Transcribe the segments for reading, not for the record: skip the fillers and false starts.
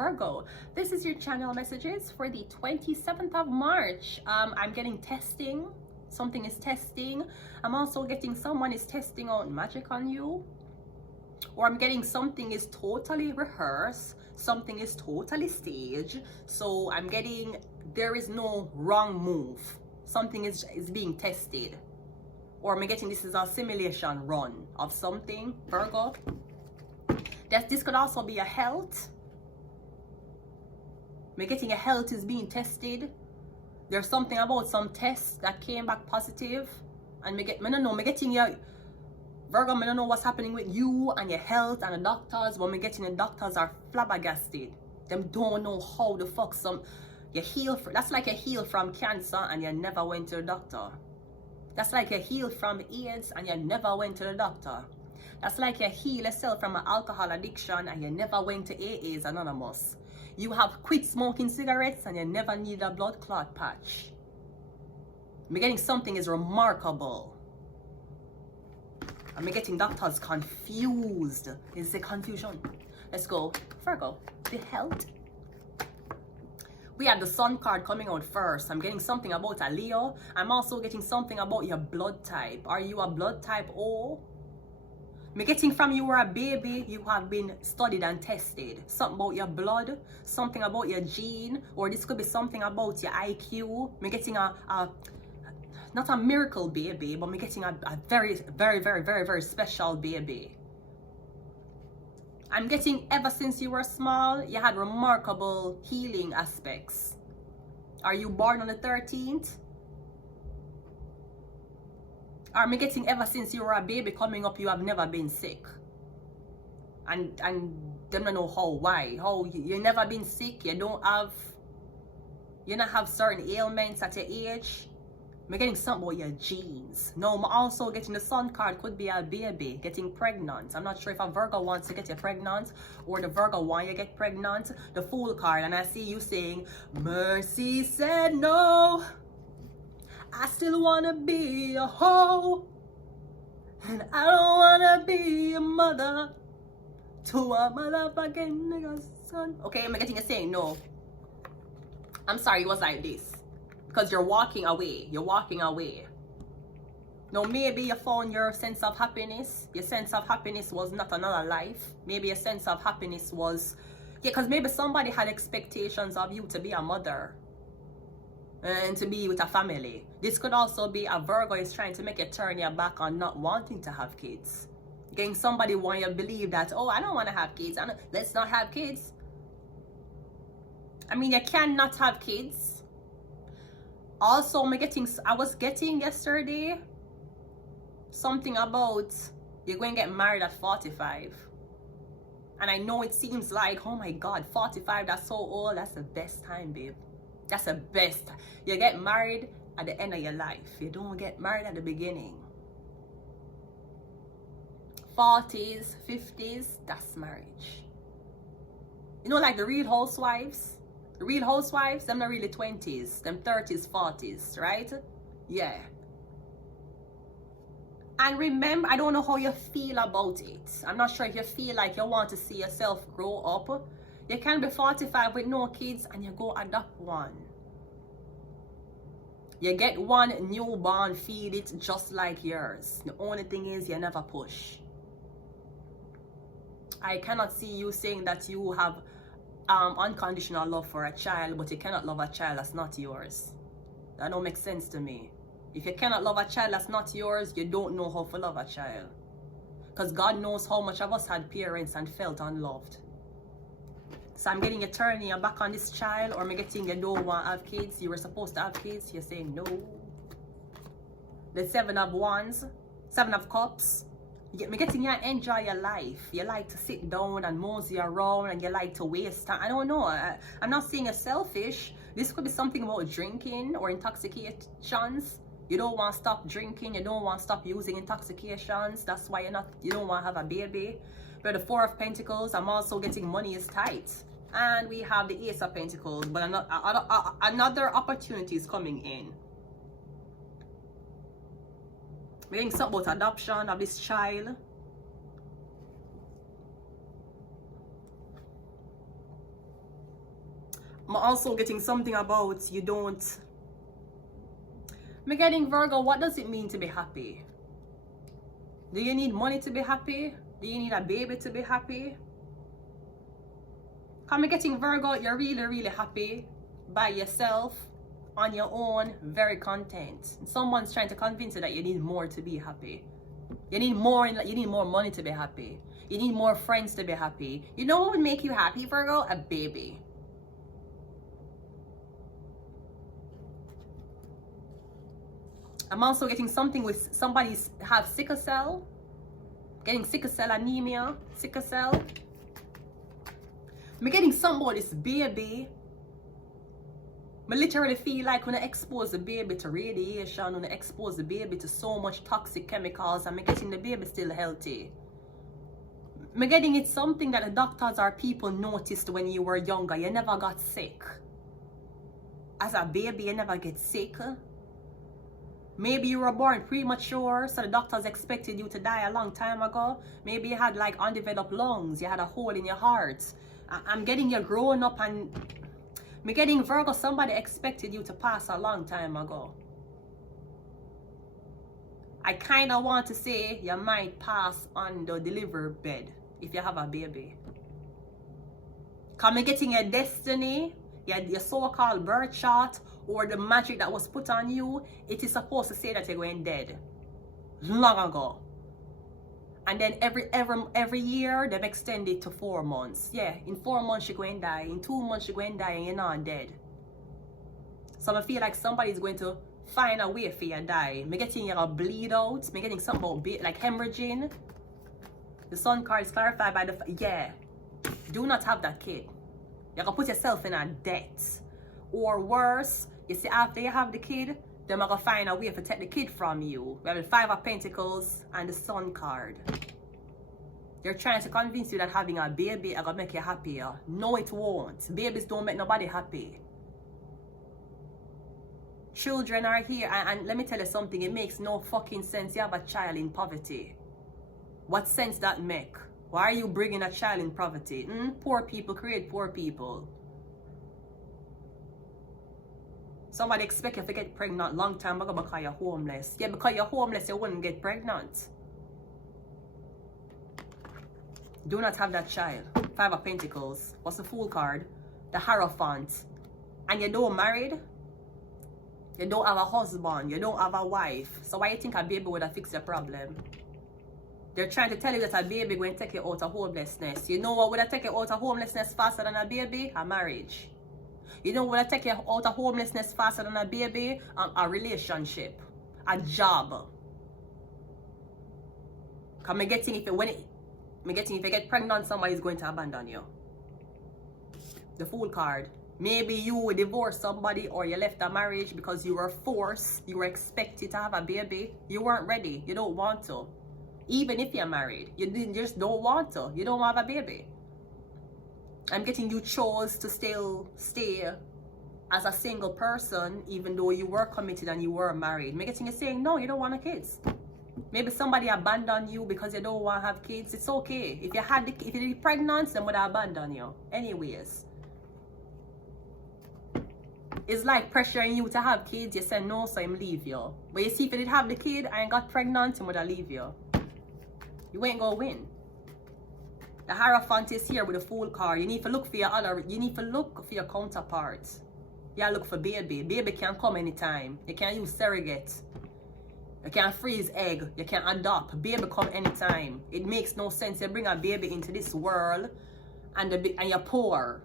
Virgo. This is your channel messages for the 27th of March. I'm getting testing. Something is testing. I'm also getting someone is testing out magic on you. Or I'm getting something is totally rehearsed. Something is totally staged. So I'm getting there is no wrong move. Something is being tested. Or I'm getting this is a simulation run of something, Virgo. This could also be a health. I'm getting a health is being tested. There's something about some tests that came back positive. And I don't know, I'm getting your Virgo, I don't know what's happening with you and your health and the doctors. When we're getting the doctors are flabbergasted. Them don't know how the fuck you heal that's like you heal from cancer and you never went to the doctor. That's like you heal from AIDS and you never went to the doctor. That's like you heal yourself from an alcohol addiction and you never went to AA's Anonymous. You have quit smoking cigarettes and you never need a blood clot patch. I'm getting something is remarkable. I'm getting doctors confused. Is the confusion? Let's go. Virgo, the health. We have the Sun card coming out first. I'm getting something about a Leo. I'm also getting something about your blood type. Are you a blood type O? I'm getting from you were a baby, you have been studied and tested. Something about your blood, something about your gene, or this could be something about your IQ. I'm getting not a miracle baby, but I'm getting a very special baby. I'm getting ever since you were small, you had remarkable healing aspects. Are you born on the 13th? Or am I getting ever since you were a baby coming up, you have never been sick? And them don't know why. How you never been sick, you don't have certain ailments at your age. I'm getting something about your genes. No, I'm also getting the Sun card, could be a baby getting pregnant. I'm not sure if a Virgo wants to get you pregnant or the Virgo want you to get pregnant. The Fool card, and I see you saying, Mercy said no. I still wanna be a hoe. And I don't wanna be a mother to a motherfucking nigga's son. Okay, I'm getting a saying no. I'm sorry, it was like this. Because you're walking away. You're walking away. Now, maybe you found your sense of happiness. Your sense of happiness was not another life. Maybe your sense of happiness was... Yeah, because maybe somebody had expectations of you to be a mother. And to be with a family. This could also be a Virgo is trying to make you turn your back on not wanting to have kids. Getting somebody want you to believe that, oh, I don't want to have kids. Let's not have kids. I mean, you cannot have kids. Also, I was getting yesterday something about you're going to get married at 45. And I know it seems like, oh my God, 45, that's so old. That's the best time, babe. That's the best. You get married at the end of your life. You don't get married at the beginning. 40s, 50s, that's marriage. You know, like the real housewives. The real housewives, them not really 20s, them 30s, 40s, right? Yeah. And remember, I don't know how you feel about it. I'm not sure if you feel like you want to see yourself grow up. You can be 45 with no kids and you go adopt one. You get one newborn, feed it just like yours. The only thing is you never push. I cannot see you saying that you have unconditional love for a child, but you cannot love a child that's not yours. That don't make sense to me. If you cannot love a child that's not yours, you don't know how to love a child. Because God knows how much of us had parents and felt unloved. So I'm getting you turning your back on this child, or I'm getting you don't want to have kids. You were supposed to have kids. You're saying no. The 7 of Wands, 7 of Cups. I'm getting you enjoy your life. You like to sit down and mosey around and you like to waste time. I don't know. I'm not saying you're selfish. This could be something about drinking or intoxications. You don't want to stop drinking. You don't want to stop using intoxications. That's why you don't want to have a baby. But the 4 of Pentacles, I'm also getting money is tight. And we have the Ace of Pentacles, but another opportunity is coming in. We're getting something about adoption of this child. I'm also getting something about you don't. I'm getting Virgo, what does it mean to be happy? Do you need money to be happy? Do you need a baby to be happy? I'm getting Virgo, you're really, really happy by yourself, on your own, very content. Someone's trying to convince you that you need more to be happy. You need more money to be happy. You need more friends to be happy. You know what would make you happy, Virgo? A baby. I'm also getting something with somebody have sickle cell. Getting sickle cell anemia, sickle cell. I'm getting something about this baby. I literally feel like when I expose the baby to radiation, when I expose the baby to so much toxic chemicals, I'm getting the baby still healthy. I'm getting it's something that the doctors or people noticed when you were younger. You never got sick. As a baby, you never get sick. Maybe you were born premature, so the doctors expected you to die a long time ago. Maybe you had like undeveloped lungs, you had a hole in your heart. I'm getting you growing up, and I'm getting Virgo, somebody expected you to pass a long time ago. I kind of want to say you might pass on the delivery bed if you have a baby. Come getting your destiny, your so-called birth chart, or the magic that was put on you, it is supposed to say that you're going dead long ago. And then every year they've extended to 4 months. Yeah, in 4 months you're going to die, in 2 months you're going to die, and you're not dead. So I feel like somebody's going to find a way for you to die. I'm getting you a bleed out. I'm getting something about like hemorrhaging. The sun card is clarified by the yeah. Do not have that kid. You can put yourself in a debt. Or worse, you see, after you have the kid, they're going to find a way to take the kid from you. We have the 5 of Pentacles and the Sun card. They're trying to convince you that having a baby is going to make you happier. No, it won't. Babies don't make nobody happy. Children are here, and let me tell you something, it makes no fucking sense. You have a child in poverty. What sense that make? Why are you bringing a child in poverty? Poor people create poor people. Somebody expect you to get pregnant long time ago because you're homeless. Yeah, because you're homeless, you wouldn't get pregnant. Do not have that child. 5 of Pentacles. What's the Fool card? The Hierophant. And you don't married? You don't have a husband. You don't have a wife. So why you think a baby would have fixed the problem? They're trying to tell you that a baby will take you out of homelessness. You know what would have taken you out of homelessness faster than a baby? A marriage. You know what would take you out of homelessness faster than a baby? A relationship. A job. Cause I'm getting if you get pregnant, somebody's going to abandon you. The Fool card. Maybe you divorced somebody or you left a marriage because you were forced, you were expected to have a baby. You weren't ready. You don't want to. Even if you're married, you just don't want to. You don't want a baby. I'm getting you chose to still stay as a single person even though you were committed and you were married. I'm getting you saying no, you don't want kids. Maybe somebody abandoned you because you don't want to have kids. It's okay. If you're pregnant, then would abandon you. Anyways. It's like pressuring you to have kids. You say no, so I'm leave you. But you see, if you did have the kid and you got pregnant, I'm gonna leave you. You ain't gonna win. The Hierophant is here with the Fool card. You need to look for your counterparts. You gotta look for baby. Baby can come anytime. You can't use surrogate. You can't freeze egg. You can't adopt. Baby come anytime. It makes no sense. You bring a baby into this world and you're poor.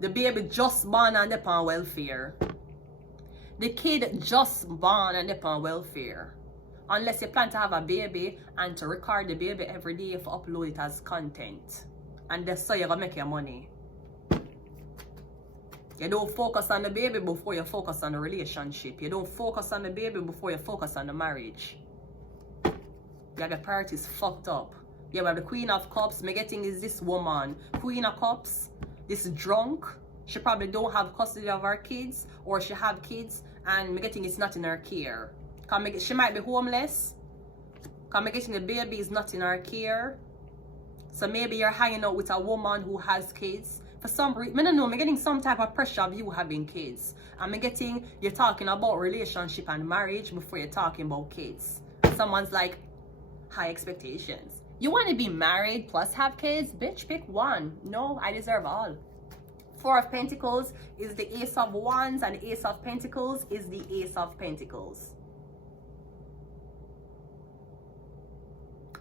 The baby just born and upon welfare. The kid just born and upon welfare. Unless you plan to have a baby and to record the baby every day for upload it as content. And that's so you're gonna make your money. You don't focus on the baby before you focus on the relationship. You don't focus on the baby before you focus on the marriage. You have your priorities fucked up. You have the Queen of Cups. Me getting is this woman. Queen of Cups. This drunk. She probably don't have custody of her kids. Or she have kids and me getting it's not in her care. She might be homeless. Cause me getting the baby is not in her care. So maybe you're hanging out with a woman who has kids. For some reason, I don't know, I'm getting some type of pressure of you having kids. I'm getting, you're talking about relationship and marriage before you're talking about kids. Someone's like, high expectations. You want to be married plus have kids? Bitch, pick one. No, I deserve all. Four of Pentacles is the Ace of Wands, and the Ace of Pentacles is the Ace of Pentacles.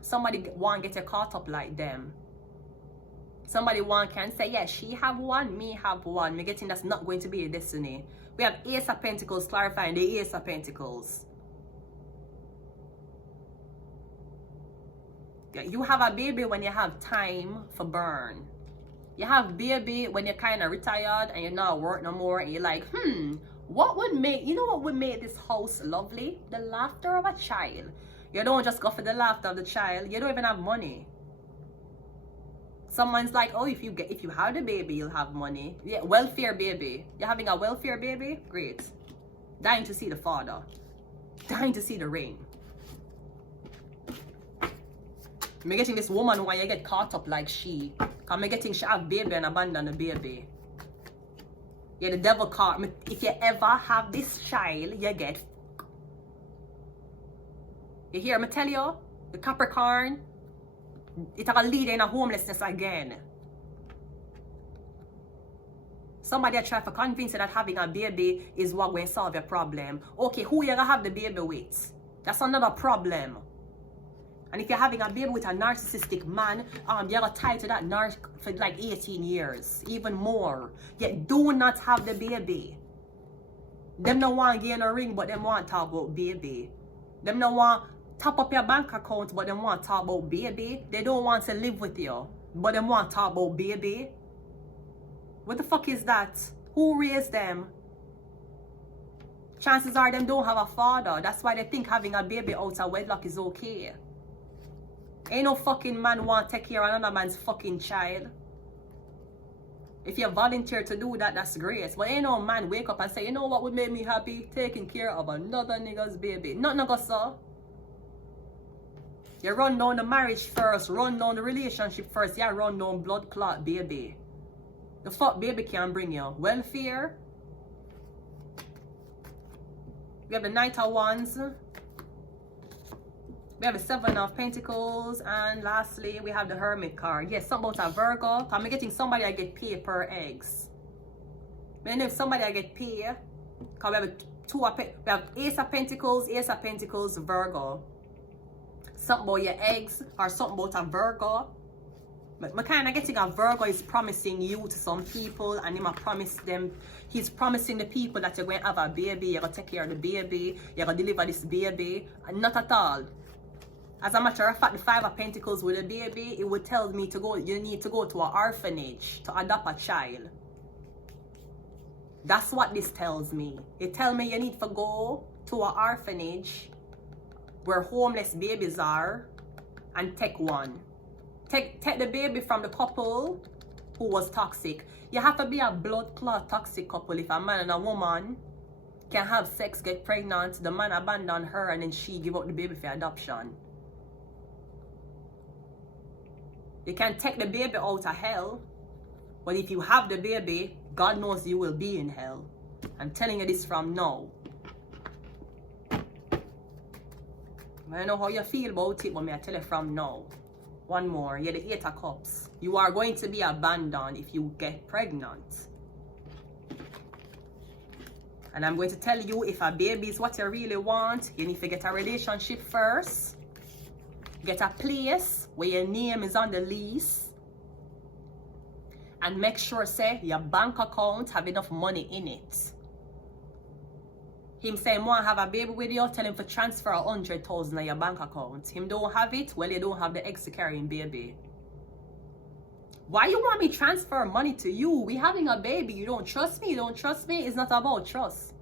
Somebody want to get you caught up like them. Somebody one can say, yeah, she have one, me have one. Me getting that's not going to be a destiny. We have Ace of Pentacles clarifying the Ace of Pentacles. You have a baby when you have time for burn. You have baby when you're kind of retired and you're not work no more, and you're like, what would make, you know what would make this house lovely? The laughter of a child. You don't just go for the laughter of the child. You don't even have money. Someone's like, oh, if you have the baby, you'll have money. Yeah, welfare baby. You're having a welfare baby? Great. Dying to see the father. Dying to see the ring. Me getting this woman when you get caught up like she. Cause me getting she have baby and abandon the baby. Yeah, the devil caught me. If you ever have this child, you get. You hear me tell you? The Capricorn, it's gonna lead in a homelessness again. Somebody try to convince you that having a baby is what will solve your problem. Okay, who you gonna have the baby with? That's another problem. And if you're having a baby with a narcissistic man, you're gonna tie to that narc for like 18 years, even more. Yet do not have the baby. Them no want gain a ring, but them want to talk about baby. Them no want top up your bank account, but them want to talk about baby. They don't want to live with you, but them want to talk about baby. What the fuck is that? Who raised them? Chances are them don't have a father. That's why they think having a baby out of wedlock is okay. Ain't no fucking man want to take care of another man's fucking child. If you volunteer to do that, that's great. But ain't no man wake up and say, you know what would make me happy? Taking care of another nigga's baby. Nothing go so. You run down the marriage first, run down the relationship first. You run down blood clot baby. The fuck baby can bring you? Welfare. We have the Knight of Wands. We have the Seven of Pentacles, and lastly we have the Hermit card. Yes, something about a Virgo. I'm getting somebody I get paid per eggs. But if somebody I get paid, because we have Ace of Pentacles, Virgo. Something about your eggs, or something about a Virgo. But my kind of getting a Virgo is promising you to some people, and he's promising the people that you're going to have a baby, you're going to take care of the baby, you're going to deliver this baby. And not at all. As a matter of fact, the Five of Pentacles with a baby, it would tell me to go, you need to go to an orphanage to adopt a child. That's what this tells me. It tells me you need to go to an orphanage where homeless babies are and take one. Take the baby from the couple who was toxic. You have to be a blood clot toxic couple if a man and a woman can have sex, get pregnant, the man abandon her, and then she give up the baby for adoption. You can take the baby out of hell, but if you have the baby, God knows you will be in hell. I'm telling you this from now. I don't know how you feel about it, but I tell you from now. One more. You're the Eight of Cups. You are going to be abandoned if you get pregnant. And I'm going to tell you, if a baby is what you really want, you need to get a relationship first. Get a place where your name is on the lease. And make sure, say, your bank account have enough money in it. Him say, want to have a baby with you, tell him to transfer 100,000 on your bank account. Him don't have it, well, you don't have the eggs to carry him baby. Why you want me transfer money to you? We having a baby. You don't trust me? You don't trust me? It's not about trust.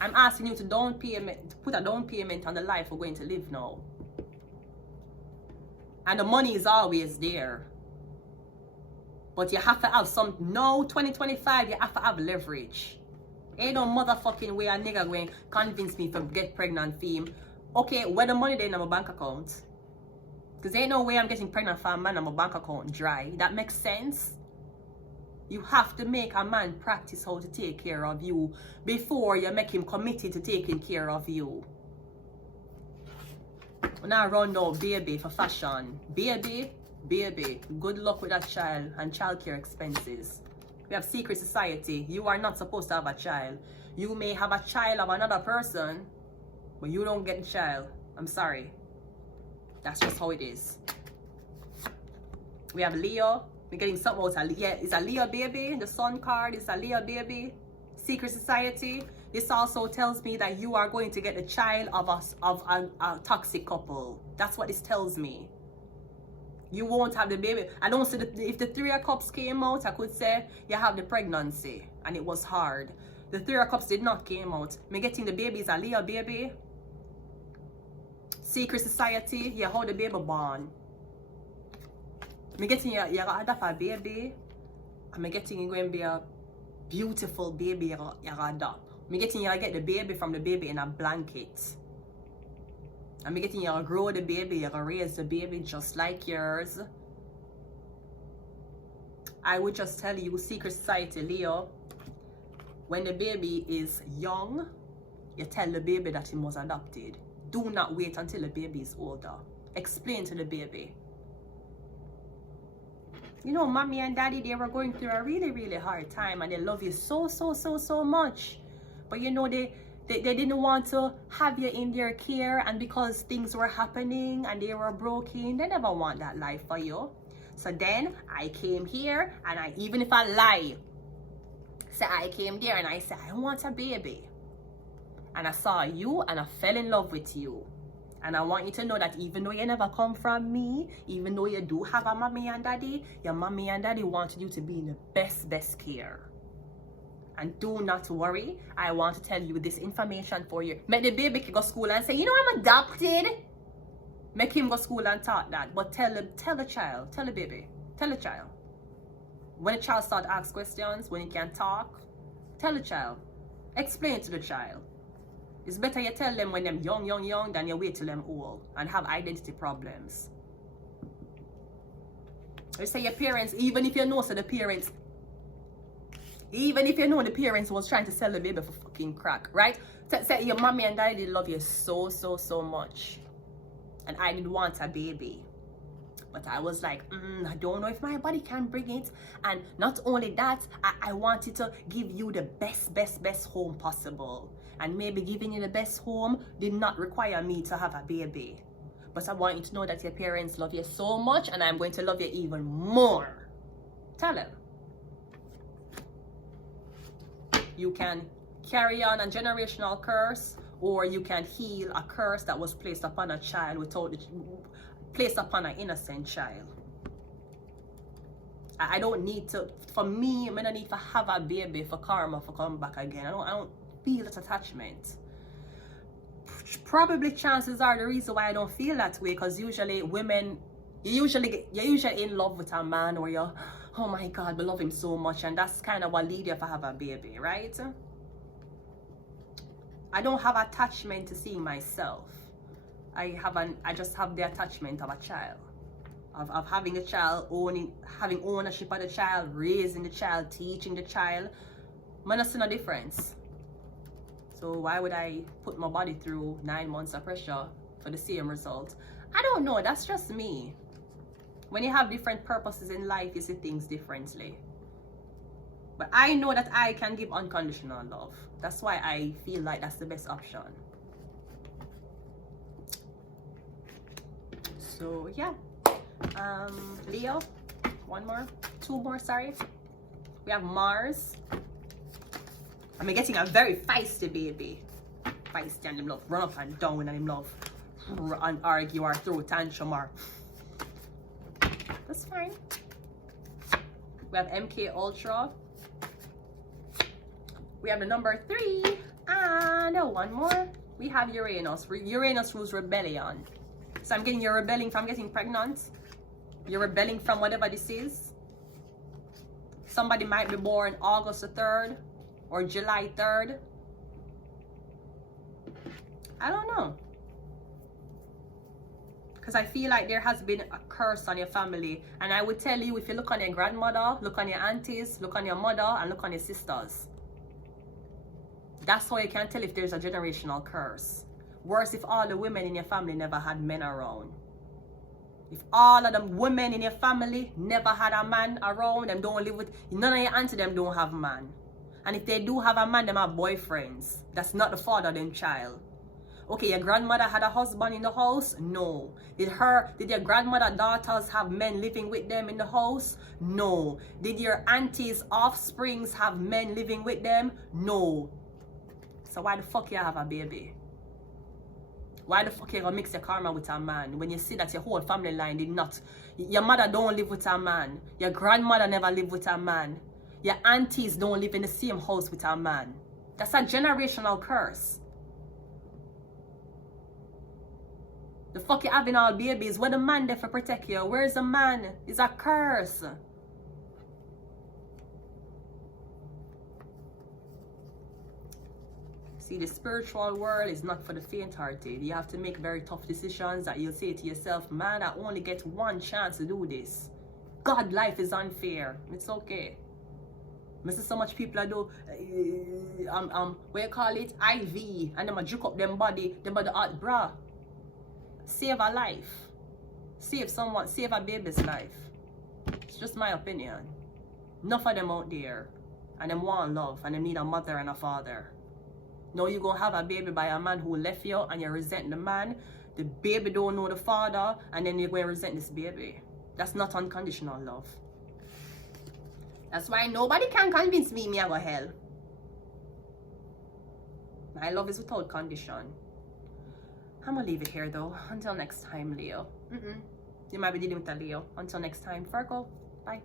I'm asking you to put a down payment on the life we're going to live now. And the money is always there. But you have to have some, no, 2025, you have to have leverage. Ain't no motherfucking way a nigga going convince me to get pregnant for him. Okay, where the money then in my bank account? Because ain't no way I'm getting pregnant for a man and my bank account dry. That makes sense. You have to make a man practice how to take care of you before you make him committed to taking care of you. When I run now, baby, for fashion. Baby, good luck with that child and childcare expenses. We have secret society. You are not supposed to have a child. You may have a child of another person, but you don't get the child. I'm sorry. That's just how it is. We have Leo. We're getting something out of Leo. It's a Leo baby. The sun card is a Leo baby. Secret society. This also tells me that you are going to get the child of a toxic couple. That's what this tells me. You won't have the baby. I don't see if the Three of Cups came out, I could say you have the pregnancy and it was hard. The Three of Cups did not came out. Me getting the baby is a Leo baby. Secret society, you hold the baby born. Me getting you gonna adopt a baby. And me getting you going to be a beautiful baby you gonna adopt. Me getting you get the baby from the baby in a blanket. And me getting you grow the baby, you gonna raise the baby just like yours. I would just tell you, secret society, Leo, when the baby is young, you tell the baby that he was adopted. Do not wait until the baby is older. Explain to the baby. You know, mommy and daddy, they were going through a really, really hard time and they love you so much. But you know, they didn't want to have you in their care, and because things were happening and they were broken, they never want that life for you. So then I came here and even if I lie, say I came there and I said, I want a baby. And I saw you and I fell in love with you. And I want you to know that even though you never come from me, even though you do have a mommy and daddy, your mommy and daddy wanted you to be in the best care. And do not worry, I want to tell you this information for you. Make the baby go to school and say, you know, I'm adopted. Make him go to school and talk that. But tell the child, tell the baby, tell the child. When the child starts to ask questions, when he can talk, tell the child. Explain to the child. It's better you tell them when they're young than you wait till them old and have identity problems. You say your parents, even if you know the parents was trying to sell the baby for fucking crack, right? Say your mommy and daddy love you so much. And I didn't want a baby. But I was like, I don't know if my body can bring it. And not only that, I wanted to give you the best home possible. And maybe giving you the best home did not require me to have a baby. But I want you to know that your parents love you so much, and I'm going to love you even more. Tell them. You can carry on a generational curse, or you can heal a curse that was placed upon a child placed upon an innocent child. I don't need to, for me, I don't need to have a baby for karma to come back again. I don't feel that attachment. Probably chances are the reason why I don't feel that way, because usually women, you're usually in love with a man, or you're, oh my God, we love him so much, and that's kind of what leads you to have a baby, right? I don't have attachment to seeing myself. I just have the attachment of a child, of having a child, having ownership of the child, raising the child, teaching the child. Man, I see no difference. So why would I put my body through 9 months of pressure for the same result? I don't know. That's just me. When you have different purposes in life, you see things differently. But I know that I can give unconditional love. That's why I feel like that's the best option. So yeah, Leo, two more, sorry. We have Mars. I'm getting a very feisty baby. Feisty, and him love run up and down, and him love and argue or throw tantrum or. That's fine. We have MK Ultra. We have the number 3, and one more. We have Uranus. Uranus rules rebellion. So I'm getting you're rebelling from getting pregnant. You're rebelling from whatever this is. Somebody might be born August the 3rd or July 3rd. I don't know. Because I feel like there has been a curse on your family. And I would tell you, if you look on your grandmother, look on your aunties, look on your mother, and look on your sisters. That's how you can tell if there's a generational curse. Worse if all the women in your family never had men around. If all of the women in your family never had a man around, them don't live with, none of your auntie them don't have man. And if they do have a man, them have boyfriends. That's not the father of them child. Okay, your grandmother had a husband in the house? No. Did your grandmother daughters have men living with them in the house? No. Did your auntie's offsprings have men living with them? No. So why the fuck you have a baby? Why the fuck you gonna mix your karma with a man when you see that your whole family line did not? Your mother don't live with a man. Your grandmother never lived with a man. Your aunties don't live in the same house with a man. That's a generational curse. The fuck you having all babies? Where the man there for protect you? Where's the man? It's a curse. See, the spiritual world is not for the faint-hearted. You have to make very tough decisions that you'll say to yourself, man, I only get one chance to do this. God, life is unfair. It's okay. I see so much people I do, what you call it, IV, and them a juke up them body out, bruh. Save a life. Save a baby's life. It's just my opinion. Enough of them out there. And them want love. And them need a mother and a father. Now you gonna have a baby by a man who left you and you resent the man. The baby don't know the father. And then you're going to resent this baby. That's not unconditional love. That's why nobody can convince me I go hell. My love is without condition. I'm gonna leave it here though. Until next time, Leo. You might be dealing with a Leo. Until next time, Virgo. Bye.